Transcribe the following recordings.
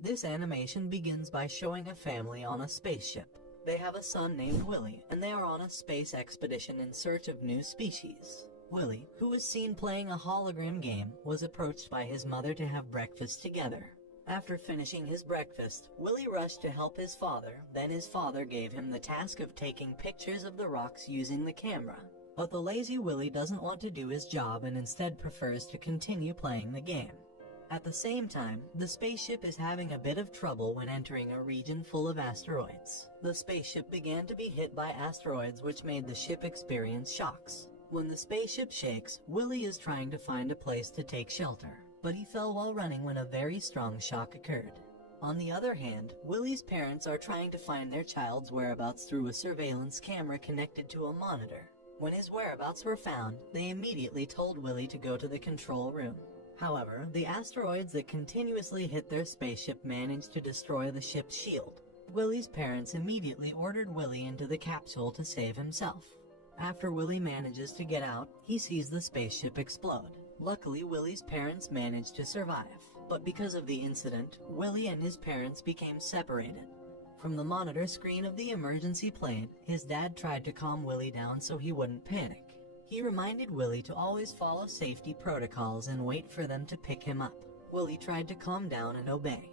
This animation begins by showing a family on a spaceship. They have a son named Willie, and they are on a space expedition in search of new species. Willie, who was seen playing a hologram game, was approached by his mother to have breakfast together. After finishing his breakfast, Willie rushed to help his father, then his father gave him the task of taking pictures of the rocks using the camera. But the lazy Willie doesn't want to do his job and instead prefers to continue playing the game. At the same time, the spaceship is having a bit of trouble when entering a region full of asteroids. The spaceship began to be hit by asteroids, which made the ship experience shocks. When the spaceship shakes, Willie is trying to find a place to take shelter, but he fell while running when a very strong shock occurred. On the other hand, Willie's parents are trying to find their child's whereabouts through a surveillance camera connected to a monitor. When his whereabouts were found, they immediately told Willie to go to the control room. However, the asteroids that continuously hit their spaceship managed to destroy the ship's shield. Willie's parents immediately ordered Willie into the capsule to save himself. After Willie manages to get out, he sees the spaceship explode. Luckily, Willie's parents managed to survive, but because of the incident, Willie and his parents became separated. From the monitor screen of the emergency plane, his dad tried to calm Willie down so he wouldn't panic. He reminded Willie to always follow safety protocols and wait for them to pick him up. Willie tried to calm down and obey.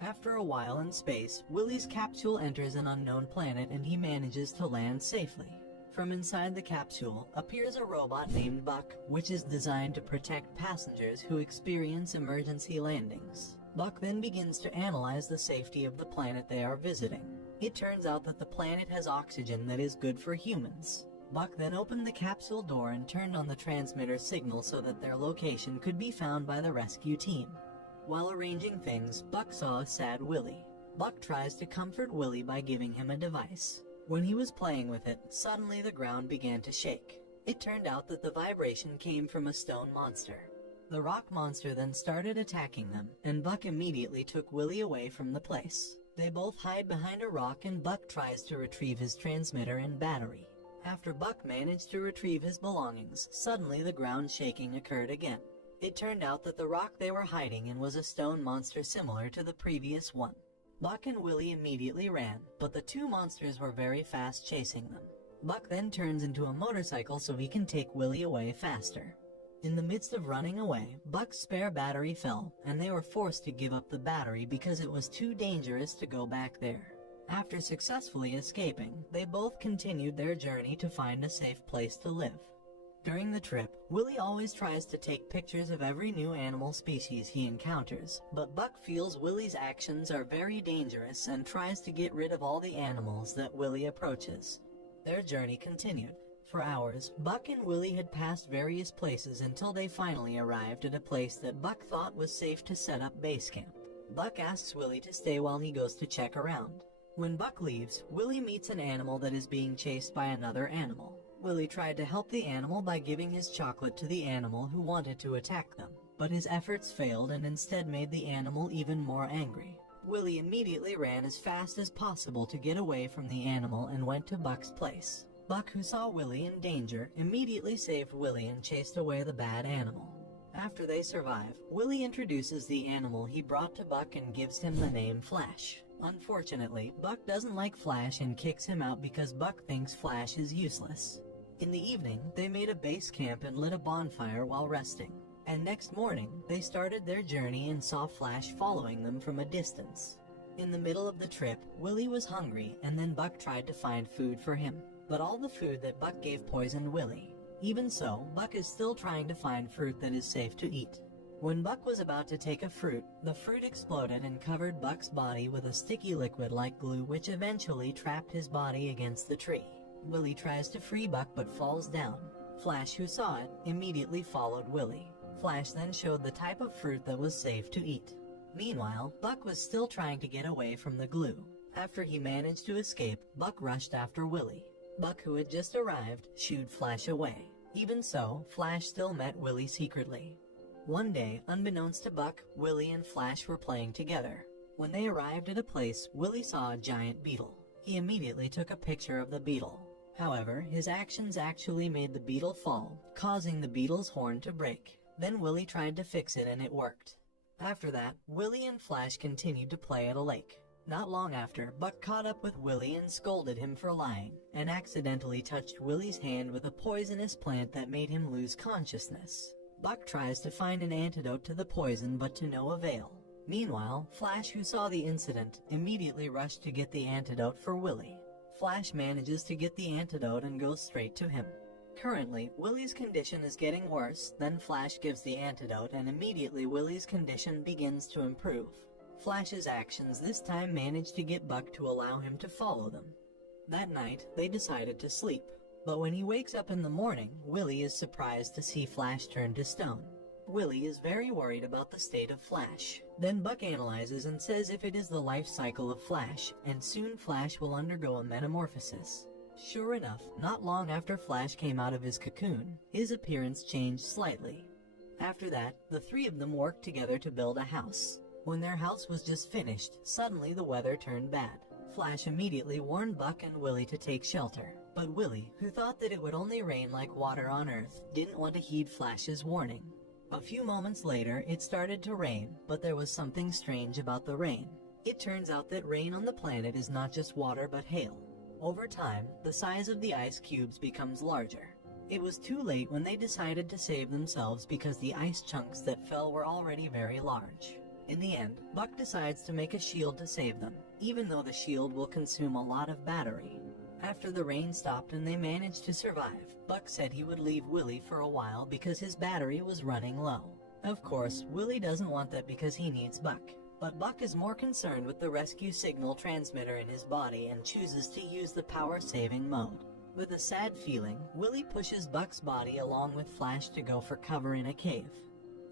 After a while in space, Willie's capsule enters an unknown planet and he manages to land safely. From inside the capsule appears a robot named Buck, which is designed to protect passengers who experience emergency landings. Buck then begins to analyze the safety of the planet they are visiting. It turns out that the planet has oxygen that is good for humans. Buck then opened the capsule door and turned on the transmitter signal so that their location could be found by the rescue team. While arranging things, Buck saw a sad Willie. Buck tries to comfort Willie by giving him a device. When he was playing with it, suddenly the ground began to shake. It turned out that the vibration came from a stone monster. The rock monster then started attacking them, and Buck immediately took Willie away from the place. They both hide behind a rock and Buck tries to retrieve his transmitter and battery. After Buck managed to retrieve his belongings, suddenly the ground shaking occurred again. It turned out that the rock they were hiding in was a stone monster similar to the previous one. Buck and Willie immediately ran, but the two monsters were very fast chasing them. Buck then turns into a motorcycle so he can take Willie away faster. In the midst of running away, Buck's spare battery fell, and they were forced to give up the battery because it was too dangerous to go back there. After successfully escaping, they both continued their journey to find a safe place to live. During the trip, Willie always tries to take pictures of every new animal species he encounters, but Buck feels Willie's actions are very dangerous and tries to get rid of all the animals that Willie approaches. Their journey continued. For hours, Buck and Willie had passed various places until they finally arrived at a place that Buck thought was safe to set up base camp. Buck asks Willie to stay while he goes to check around. When Buck leaves, Willie meets an animal that is being chased by another animal. Willie tried to help the animal by giving his chocolate to the animal who wanted to attack them, but his efforts failed and instead made the animal even more angry. Willie immediately ran as fast as possible to get away from the animal and went to Buck's place. Buck, who saw Willie in danger, immediately saved Willie and chased away the bad animal. After they survive, Willie introduces the animal he brought to Buck and gives him the name Flash. Unfortunately, Buck doesn't like Flash and kicks him out because Buck thinks Flash is useless. In the evening, they made a base camp and lit a bonfire while resting. And next morning, they started their journey and saw Flash following them from a distance. In the middle of the trip, Willie was hungry and then Buck tried to find food for him. But all the food that Buck gave poisoned Willie. Even so, Buck is still trying to find fruit that is safe to eat. When Buck was about to take a fruit, the fruit exploded and covered Buck's body with a sticky liquid like glue, which eventually trapped his body against the tree. Willie tries to free Buck but falls down. Flash, who saw it, immediately followed Willie. Flash then showed the type of fruit that was safe to eat. Meanwhile, Buck was still trying to get away from the glue. After he managed to escape, Buck rushed after Willie. Buck, who had just arrived, shooed Flash away. Even so, Flash still met Willie secretly. One day, unbeknownst to Buck, Willie and Flash were playing together. When they arrived at a place, Willie saw a giant beetle. He immediately took a picture of the beetle. However, his actions actually made the beetle fall, causing the beetle's horn to break. Then Willie tried to fix it and it worked. After that, Willie and Flash continued to play at a lake. Not long after, Buck caught up with Willie and scolded him for lying, and accidentally touched Willie's hand with a poisonous plant that made him lose consciousness. Buck tries to find an antidote to the poison, but to no avail. Meanwhile, Flash, who saw the incident, immediately rushed to get the antidote for Willie. Flash manages to get the antidote and goes straight to him. Currently, Willie's condition is getting worse, then Flash gives the antidote and immediately Willie's condition begins to improve. Flash's actions this time manage to get Buck to allow him to follow them. That night, they decided to sleep. But when he wakes up in the morning, Willie is surprised to see Flash turn to stone. Willie is very worried about the state of Flash. Then Buck analyzes and says if it is the life cycle of Flash, and soon Flash will undergo a metamorphosis. Sure enough, not long after Flash came out of his cocoon, his appearance changed slightly. After that, the three of them worked together to build a house. When their house was just finished, suddenly the weather turned bad. Flash immediately warned Buck and Willie to take shelter, but Willie, who thought that it would only rain like water on Earth, didn't want to heed Flash's warning. A few moments later, it started to rain, but there was something strange about the rain. It turns out that rain on the planet is not just water but hail. Over time, the size of the ice cubes becomes larger. It was too late when they decided to save themselves because the ice chunks that fell were already very large. In the end, Buck decides to make a shield to save them, even though the shield will consume a lot of battery. After the rain stopped and they managed to survive, Buck said he would leave Willie for a while because his battery was running low. Of course, Willie doesn't want that because he needs Buck. But Buck is more concerned with the rescue signal transmitter in his body and chooses to use the power-saving mode. With a sad feeling, Willie pushes Buck's body along with Flash to go for cover in a cave.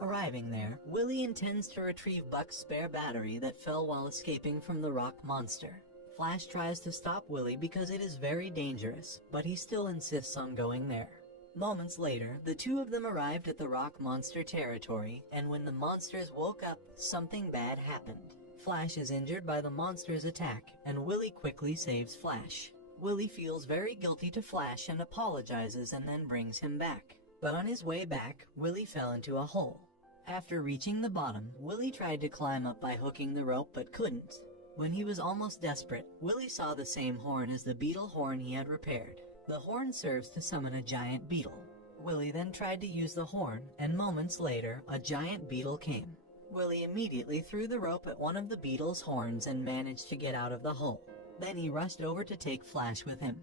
Arriving there, Willie intends to retrieve Buck's spare battery that fell while escaping from the rock monster. Flash tries to stop Willie because it is very dangerous, but he still insists on going there. Moments later, the two of them arrived at the rock monster territory, and when the monsters woke up, something bad happened. Flash is injured by the monster's attack, and Willie quickly saves Flash. Willie feels very guilty to Flash and apologizes and then brings him back. But on his way back, Willie fell into a hole. After reaching the bottom, Willie tried to climb up by hooking the rope but couldn't. When he was almost desperate, Willie saw the same horn as the beetle horn he had repaired. The horn serves to summon a giant beetle. Willie then tried to use the horn, and moments later, a giant beetle came. Willie immediately threw the rope at one of the beetle's horns and managed to get out of the hole. Then he rushed over to take Flash with him.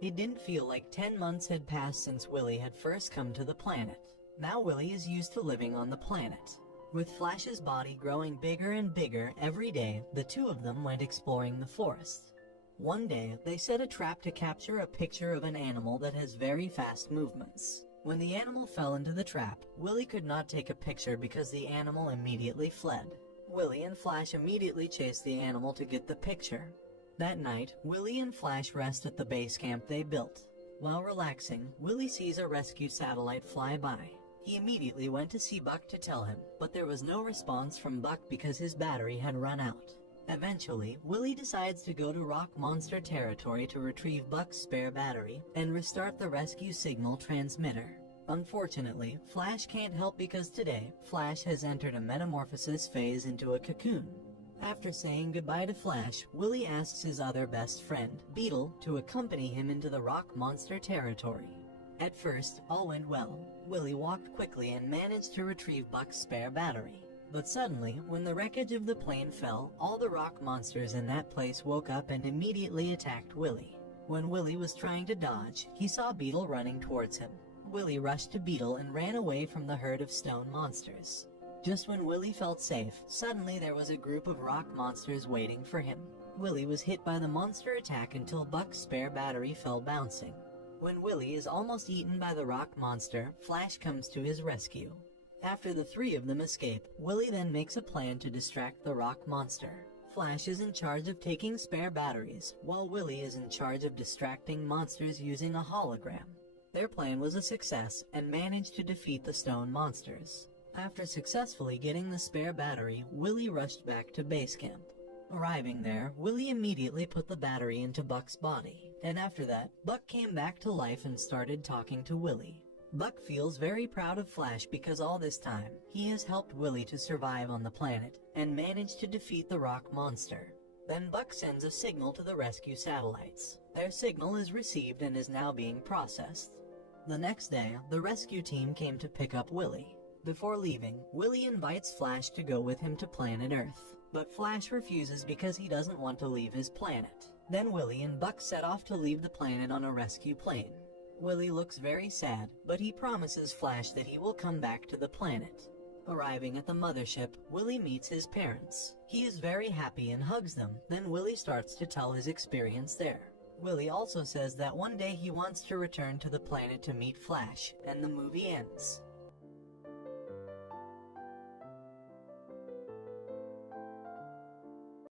It didn't feel like 10 months had passed since Willie had first come to the planet. Now Willie is used to living on the planet. With Flash's body growing bigger and bigger every day, the two of them went exploring the forest. One day, they set a trap to capture a picture of an animal that has very fast movements. When the animal fell into the trap, Willie could not take a picture because the animal immediately fled. Willie and Flash immediately chased the animal to get the picture. That night, Willie and Flash rest at the base camp they built. While relaxing, Willie sees a rescue satellite fly by. He immediately went to see Buck to tell him, but there was no response from Buck because his battery had run out. Eventually, Willie decides to go to rock monster territory to retrieve Buck's spare battery and restart the rescue signal transmitter. Unfortunately, Flash can't help because today, Flash has entered a metamorphosis phase into a cocoon. After saying goodbye to Flash, Willie asks his other best friend, Beetle, to accompany him into the rock monster territory. At first, all went well. Willie walked quickly and managed to retrieve Buck's spare battery. But suddenly, when the wreckage of the plane fell, all the rock monsters in that place woke up and immediately attacked Willie. When Willie was trying to dodge, he saw Beetle running towards him. Willie rushed to Beetle and ran away from the herd of stone monsters. Just when Willie felt safe, suddenly there was a group of rock monsters waiting for him. Willie was hit by the monster attack until Buck's spare battery fell bouncing. When Willie is almost eaten by the rock monster, Flash comes to his rescue. After the three of them escape, Willie then makes a plan to distract the rock monster. Flash is in charge of taking spare batteries, while Willie is in charge of distracting monsters using a hologram. Their plan was a success and managed to defeat the stone monsters. After successfully getting the spare battery, Willie rushed back to base camp. Arriving there, Willie immediately put the battery into Buck's body, and after that, Buck came back to life and started talking to Willie. Buck feels very proud of Flash because all this time, he has helped Willie to survive on the planet and managed to defeat the rock monster. Then Buck sends a signal to the rescue satellites. Their signal is received and is now being processed. The next day, the rescue team came to pick up Willie. Before leaving, Willie invites Flash to go with him to planet Earth, but Flash refuses because he doesn't want to leave his planet. Then Willie and Buck set off to leave the planet on a rescue plane. Willie looks very sad, but he promises Flash that he will come back to the planet. Arriving at the mothership, Willie meets his parents. He is very happy and hugs them. Then Willie starts to tell his experience there. Willie also says that one day he wants to return to the planet to meet Flash, and the movie ends.